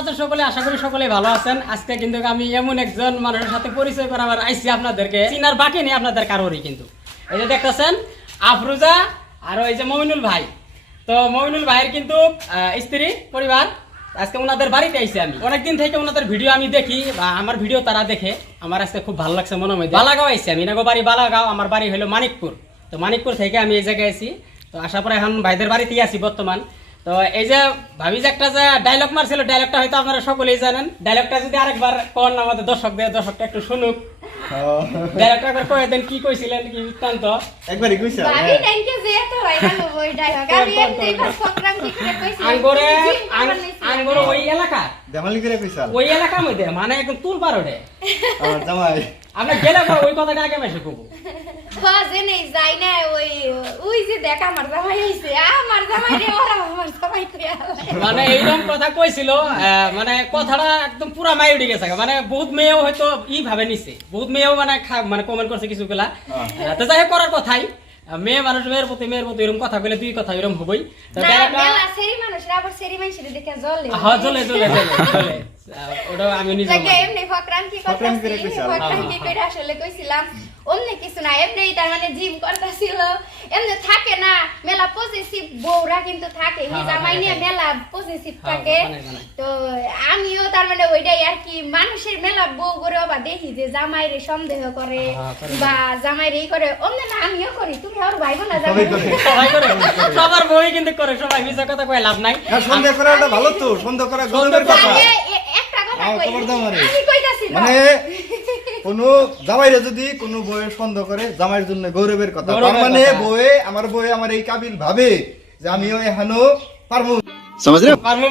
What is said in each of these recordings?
আছেন সকলে? আশা করি সকলেই ভালো আছেন। আজকে কিন্তু আমি এমন একজন মানুষের সাথে পরিচয় করাবার আইছি আপনাদেরকে, চিনার বাকি নেই আপনাদের কারোরই। কিন্তু এই যে দেখতেছেন আফরোজা আর এই যে মমিনুল ভাই, তো মমিনুল ভাইয়ের কিন্তু স্ত্রী পরিবার, আজকে ওনাদের বাড়িতে আইছি আমি। অনেকদিন থেকে ওনাদের ভিডিও আমি দেখি বা আমার ভিডিও তারা দেখে, আমার আজকে খুব ভালো লাগছে মনে হয়। বালাগাঁও আইছি আমি, নাগো বাড়ি বালাগাঁও, আমার বাড়ি হলো মানিকপুর। তো মানিকপুর থেকে আমি এই জায়গায় আছি। তো আসার পরে এখন ভাইদের বাড়িতেই আছি বর্তমান। তো এই যে ভাবি যে একটা যে ডায়লগ মারছিল, ডায়লগটা হয়তো আপনারা সকলেই জানেন। ডায়লগটা যদি আরেকবার কোন আমাদের দর্শকটা একটু শুনুক। ডায়লগটা একবার কয়ে দেন, কি কইছিলেন, কি বৃত্তান্ত একবারই কইছ। ভাবি থ্যাংক ইউ যে এত ভাইরাল ওই ডায়লগ আমি এমনি প্রোগ্রাম কি করে কইছি আঙ্গরে ওই এলাকা দেমালি করে কইছ। ওই এলাকার মধ্যে মানে একদম তুল পারোডে আমার জামাই আমরা গেলে ওই কথাটা আগে মেসে কব। হ্যাঁ যে নেই যাই না ওই যে দেখ আমার জামাই আইছে, আমার জামাই রে ওরা আমার জামাই কইয়া মানে এইরকম কথা কইছিল, মানে কথাটা একদম পুরা মাই উঠে গেছে। মানে বহুত মেয়েও হয়তো ই ভাবে নিছে, বহুত মেয়েও মানে কমেন্ট করছে কিছু গুলা। তো যাই হোক করার কথাই, মেয়ে মানুষ মেয়ের প্রতি এরকম কথা কইলে দুই কথা এরকম হবই। তো মেলা সেরি মানুষরা আবার সেরি মানুষের দেখে জ্বলে। হ্যাঁ জ্বলে ওটা আমি নিজে জায়গা এমনি ফকরাম কি করতেছি, ফকরাম কি করে আসলে কইছিলাম অন্য কিছু না, এমনি তার মানে জিম করতেছিল। এমনি থাকে না মেলা পজিটিভ বউরা কিন্তু থাকে, হি জামাই নিয়ে মেলা পজিটিভ থাকে। তো আমিও তার মানে ওইটাই আর কি, মানুষের মেলা বউ করে বা দেখি যে জামাইরে সন্দেহ করে বা জামাইরে ই করে, অন্য না আমিও করি। তুমি আর ভাইবো না জামাই সবাই করে, সবার বই কিন্তু করে, সবাই মিছা কথা কয় লাভ নাই। না সন্দেহ করাটা ভালো তো, সন্দেহ করা গৌরবের কথা। একটা কথা কই খবর দাও আমারে। আমি কইতাছি মানে কোন জামাইরে যদি কোন বউয়ের সন্দেহ করে, জামাইয়ের জন্য গৌরবের কথা। তার মানে বউয়ে আমার এই কাবিল ভাবে যে আমিও এখানো পারবো, समझ रहे हो? পারমু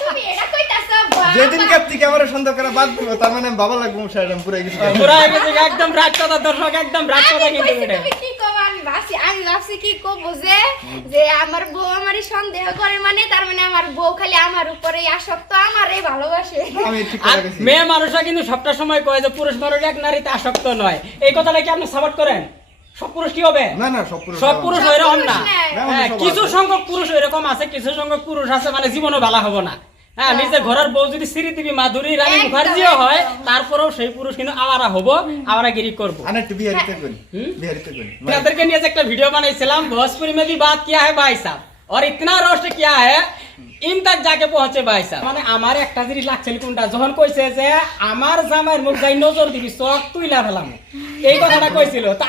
তুমি এটা কইতাছ যেদিন থেকে আমার সন্দেহ করা বাদ দিব, তার মানে বাবা লাগবো শায়রাম পুরো কিছু। পুরা হয়ে গেছে একদম রাত কথা। দর্শক একদম রাত কথা কিন্তু এটা। তুমি কি কও? আমি ভাবছি কি কব যে আমার বউ আমারই সন্দেহ করে, মানে তার মানে আমার বউ খালি আমার উপরেই আসক্ত, আমারই ভালোবাসে। আমি ঠিক আর করে গেছি। মেয়ে মানুষরা কিন্তু সবটা সময় কয় যে পুরুষ মানুষ এক নারীতে আসক্ত নয়। এই কথাটা কি আপনি সাপোর্ট করেন? সব পুরুষ কি হবে? না না সব পুরুষ এরকম না। না, হ্যাঁ, সব কিছু আছে। সংখ্যক পুরুষ এরকম আছে, কিছু সংখ্যক পুরুষ আছে মানে জীবনও ভালো হবে না। হ্যাঁ, নিজের ঘরের বউ যদি শ্রীদেবী মাধুরী রানী মুখার্জিও হয়, তারপরেও সেই পুরুষ কিন্তু আওয়ারা হবো, আওয়ারাগিরি করবো। আরে একটু বিহারিতে করি, বিহারিতে করি। তাদেরকে নিয়ে যে একটা ভিডিও বানাইছিলাম, ভोजपुरी में भी बात किया है भाई साहब और इतना रोस्ट किया है इन तक जाके पहुंचे भाई साहब। মানে আমার একটা জিনিস লাগছিল কোনটা, যখন কইছে যে আমার জামাইয়ের মুখ যাই নজর দিবি চোখ তুইলা ফেলাম, এই কথাটা কইছিল। তো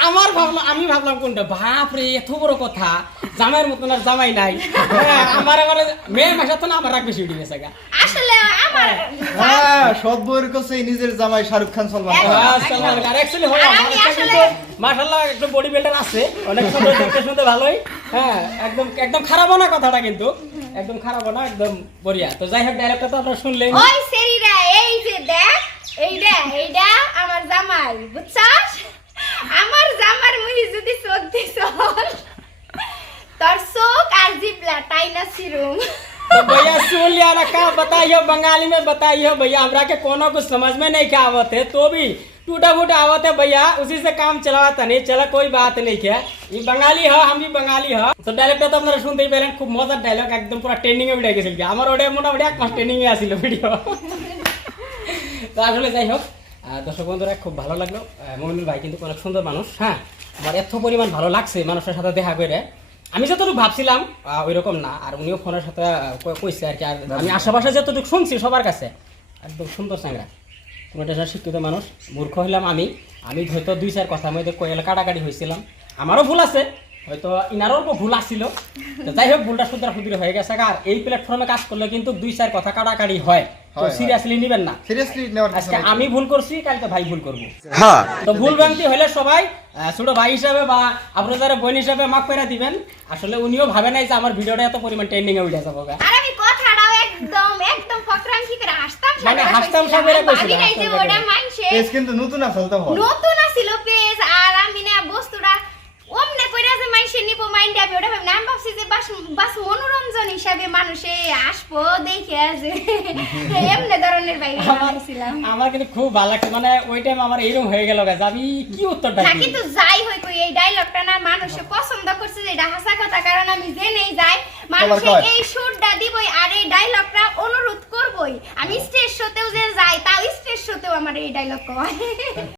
আমি ভাবলাম কোনটা, বাপ রে এত বড় কথা, জামাইয়ের মতন আর জামাই নাই। হ্যাঁ, আমার মেয়ে মাসা তো না আমার রাগ বেশি উঠে গেছে গা। আসলে আমার হ্যাঁ, সব বউয়ের কাছে নিজের জামাই শাহরুখ খান, সালমান খান। মাশাআল্লাহ একদম বডি বিল্ডার আছে, অনেক সুন্দর, দেখতে শুনতে ভালোই। হ্যাঁ, একদম খারাপ না কথাটা, কিন্তু একদম খারাপ না, একদম বড়িয়া। তো যাই হোক, ডায়লগটা তো আপনারা শুনলেন। ওই সেরিরা এই যে দেখ এইটা আমার জামাই, বুঝছস? আমার জামার মুহি যদি চোখ দিছ তোর চোখ আর জিবলা টাইনা সিরুম। तो भैया सुन लिया ना, क्या बताइए बंगाली में बताइए भैया, हमरा के कोनो कुछ समझ में नहीं क्या आवत है, तो भी टूटा फूटा आवत है भैया, उसी से काम चलाता नहीं चला, कोई बात नहीं क्या। ये बंगाली है, हम भी बंगाली है। तो डायलॉगটা তো আপনারা শুনতেই পেলেন, খুব মজার ডায়লগ, একদম পুরো ট্রেন্ডিং এ উঠে গেছিল। আমার ওটা মোটামুটি এক মাস ট্রেন্ডিং এ আসিল ভিডিও। তো আসলে যাই হোক, দর্শক বন্ধুরা খুব ভালো লাগলো। মমিনুল ভাই কিন্তু অনেক সুন্দর মানুষ। হ্যাঁ, আমার এত পরিমাণ ভালো লাগছে মানুষের সাথে দেখা করে, আমি যতটুকু ভাবছিলাম ওই রকম না। আর উনিও ফোনের সাথে কইছে আর কি। আর আমি আশেপাশে যতটুকু শুনছি সবার কাছে, একদম সুন্দর চ্যাংরা, কোনোটা শিক্ষিত মানুষ। মূর্খ হইলাম আমি হয়তো দুই চার কথা মধ্যে কয়েলে কাটাকাটি হয়েছিলাম, আমারও ভুল আছে, হয়তো ইনারও ভুল আসছিল। তো যাই হোক, ভুলটা শুধরা ফুদির হয়ে গেছে। আর এই প্ল্যাটফর্মে কাজ করলে কিন্তু দুই চার কথা কাটাকাটি হয়, তো সিরিয়াসলি নিবেন না। সিরিয়াসলি নেওয়ার কিছু আজকে নাই। আমি ভুল করছি, কাল তো ভাই ভুল করবো। হ্যাঁ, তো ভুল ভ্রান্তি হলে সবাই ছোট ভাই হিসাবে বা আপনাদের বোন হিসাবে মাফ করে দিবেন। আসলে উনিও ভাবে নাই যে আমার ভিডিওটা এত পরিমাণ ট্রেন্ডিং এ উঠে যাবে। আর আমি কথাটাও একদম ফকরাম কি করে হাসতাম, মানে হাসতাম সাগরে কইছিল, ভাবি নাই যে ওটা মানছে পেজ কিন্তু নতুন আছে, তো হয় নতুন আছিল পেজ। আর আমি না বস্তুটা ওমনে কইরা যে মাইনছে নিব মাইন্ডে, আমি ওটা নাম ভাবছি যে বাস মনোরঞ্জন হিসাবে মানুষে আসবো দেখে যে এমনে ধরনের বাইরে বানাইছিলাম। আমার কিন্তু খুব ভালো লাগছে, মানে ওই টাইম আমার এইরকম হয়ে গেল গাছ, আমি কি উত্তরটা না দিই। কিন্তু যাই হই কই এই ডায়লগটা না মানুষে পছন্দ করছে, যে এটা হাসা কথা। কারণ আমি জেনেই যাই মানুষে এই সুরটা দিবই আর এই ডায়লগটা অনুরোধ করবই, আমি স্টেজ শোতেও যে যাই তাও স্টেজ শোতেও আমার এই ডায়লগ কয়।